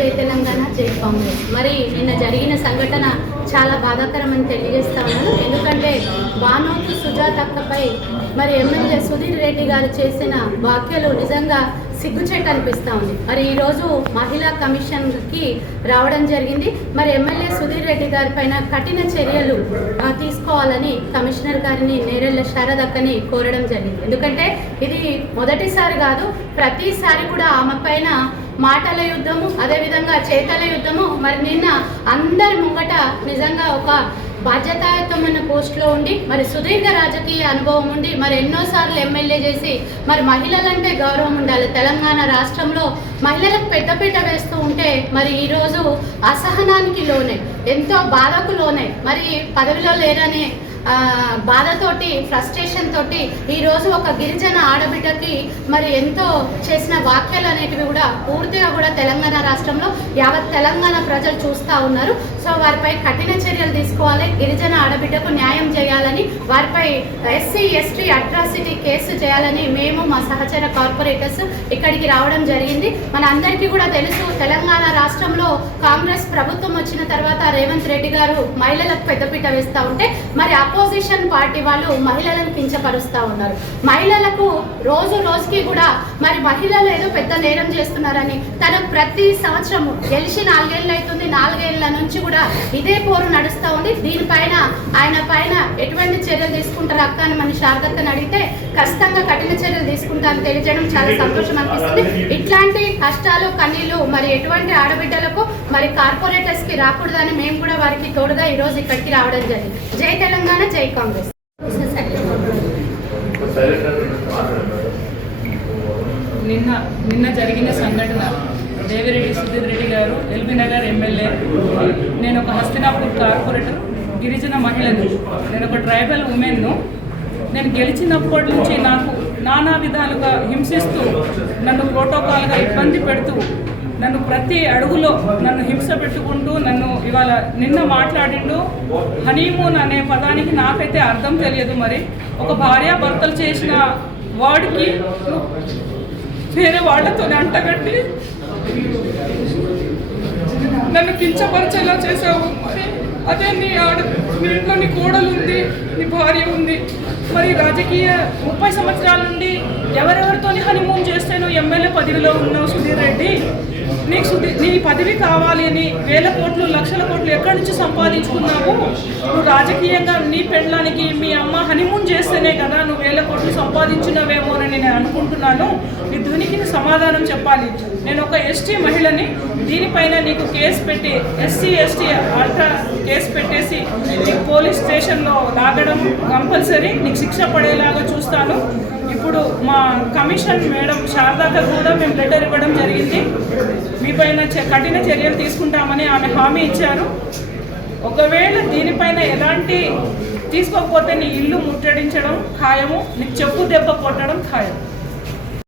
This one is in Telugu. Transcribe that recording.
జై తెలంగాణ జై కాంగ్రెస్ మరి నిన్న జరిగిన సంఘటన చాలా బాధాకరమని తెలియజేస్తా ఉన్నాను. ఎందుకంటే బానోతు సుజాతక్కపై మరి ఎమ్మెల్యే సుధీర్ రెడ్డి గారు చేసిన వ్యాఖ్యలు నిజంగా సిగ్గుచేట అనిపిస్తూ ఉంది. మరి ఈరోజు మహిళా కమిషన్కి రావడం జరిగింది. మరి ఎమ్మెల్యే సుధీర్ రెడ్డి గారి పైన కఠిన చర్యలు తీసుకోవాలని కమిషనర్ గారిని నేరెళ్ళ శారదక్కని కోరడం జరిగింది. ఎందుకంటే ఇది మొదటిసారి కాదు ప్రతిసారి కూడా ఆమె పైన మాటల యుద్ధము అదేవిధంగా చేతల యుద్ధము. మరి నిన్న అందరి ముంగట నిజంగా ఒక బాధ్యతాయుతమైన పోస్ట్లో ఉండి మరి సుదీర్ఘ రాజకీయ అనుభవం ఉండి మరి ఎన్నోసార్లు ఎమ్మెల్యే చేసి మరి మహిళలంటే గౌరవం ఉండాలి. తెలంగాణ రాష్ట్రంలో మహిళలకు పెద్దపీట వేస్తూ ఉంటే మరి ఈరోజు అసహనానికి లోనే ఎంతో బాధకు లోనే మరి పదవిలో లేరనే బాధతోటి ఫ్రస్ట్రేషన్ తోటి ఈరోజు ఒక గిరిజన ఆడబిడ్డకి మరి ఎంతో చేసిన వాక్యాలు అనేటివి కూడా పూర్తిగా కూడా తెలంగాణ రాష్ట్రంలో యావత్ తెలంగాణ ప్రజలు చూస్తూ ఉన్నారు. సో వారిపై కఠిన చర్యలు తీసుకోవాలి. గిరిజన ఆడబిడ్డకు న్యాయం చేయాలని వారిపై ఎస్సీ ఎస్టీ అట్రాసిటీ కేసు చేయాలని మేము మా సహచర కార్పొరేటర్స్ ఇక్కడికి రావడం జరిగింది. మన అందరికీ కూడా తెలుసు తెలంగాణ రాష్ట్రంలో కాంగ్రెస్ ప్రభుత్వం వచ్చిన తర్వాత రేవంత్ రెడ్డి గారు మహిళలకు పెద్దపీట వేస్తూ ఉంటే మరి అపోజిషన్ పార్టీ వాళ్ళు మహిళలను కించపరుస్తూ ఉన్నారు. మహిళలకు రోజు రోజుకి కూడా మరి మహిళలు ఏదో పెద్ద నేరం చేస్తున్నారని తను ప్రతి సంవత్సరం గెలిచి నాలుగేళ్ళు అవుతుంది నాలుగేళ్ళ నుంచి కూడా ఇదే పోరు నడుస్తూ ఉంది. దీనిపైన ఆయన పైన ఎటువంటి చర్యలు తీసుకుంటారు అక్క అని మన శారదక్కని అడిగితే ఖచ్చితంగా కఠిన చర్యలు తీసుకుంటారని తెలియజేయడం చాలా సంతోషం అనిపిస్తుంది. ఇట్లా కష్టాలు కన్నీళ్ళు మరి ఎటువంటి ఆడబిడ్డలకు మరి కార్పొరేటర్స్కి రాకూడదని మేము కూడా వారికి తోడుగా ఈ రోజు ఇక్కడికి రావడం జరిగింది. జై తెలంగాణ జై కాంగ్రెస్. నిన్న నిన్న జరిగిన సంఘటన. దేవిరెడ్డి సుధీర్ రెడ్డి గారు ఎల్బీ నగర్ ఎమ్మెల్యే. నేను ఒక హస్తినాపూర్ కార్పొరేటర్ గిరిజన మహిళను. నేను ఒక ట్రైబల్ ఉమెన్ను. నేను గెలిచినప్పటి నుంచి నాకు నానా విధాలుగా హింసిస్తూ నన్ను ప్రోటోకాల్గా ఇబ్బంది పెడుతూ నన్ను ప్రతి అడుగులో నన్ను హింస పెట్టుకుంటూ నన్ను ఇవాళ నిన్న మాట్లాడిండు హనీమూన్ అనే పదానికి నాకైతే అర్థం తెలియదు మరి. ఒక భార్య భర్తలు చేసిన వాడికి వేరే వాళ్ళతో అంటగట్టి నన్ను కించపరిచేలా చేసావు మరి. అదే నీ ఆడ మీ ఇంట్లో నీ కోడలు ఉంది నీ భార్య ఉంది. మరి రాజకీయ ముప్పై సంవత్సరాల నుండి ఎవరెవరితోని హనీమూన్ చేస్తే నువ్వు ఎమ్మెల్యే పదవిలో ఉన్నావు సుధీర్ రెడ్డి? నీకు సుధీర్ నీ పదవి కావాలి అని వేల కోట్లు లక్షల కోట్లు ఎక్కడి నుంచి సంపాదించుకున్నావు? నువ్వు రాజకీయంగా నీ పెళ్ళానికి మీ అమ్మ హనీమూన్ చేస్తేనే కదా నువ్వు వేల కోట్లు సంపాదించినవేమో అని నేను అనుకుంటున్నాను. ఈ ధ్వనికి సమాధానం చెప్పాలి. నేను ఒక ఎస్టీ మహిళని దీనిపైన నీకు కేసు పెట్టి ఎస్సీ ఎస్టీ అల్ట్రా కేసు పెట్టేసి నీకు పోలీస్ స్టేషన్లో లాగడం కంపల్సరీ. నీకు శిక్ష పడేలాగా చూస్తాను. ఇప్పుడు మా కమిషన్ మేడం శారదాక కూడా మేము లెటర్ ఇవ్వడం జరిగింది. మీపైన చ- కఠిన చర్యలు తీసుకుంటామని ఆమె హామీ ఇచ్చారు. ఒకవేళ దీనిపైన ఎలాంటి తీసుకోకపోతే నీ ఇల్లు ముట్టడించడం ఖాయము నీకు చెప్పు దెబ్బ కొట్టడం ఖాయం.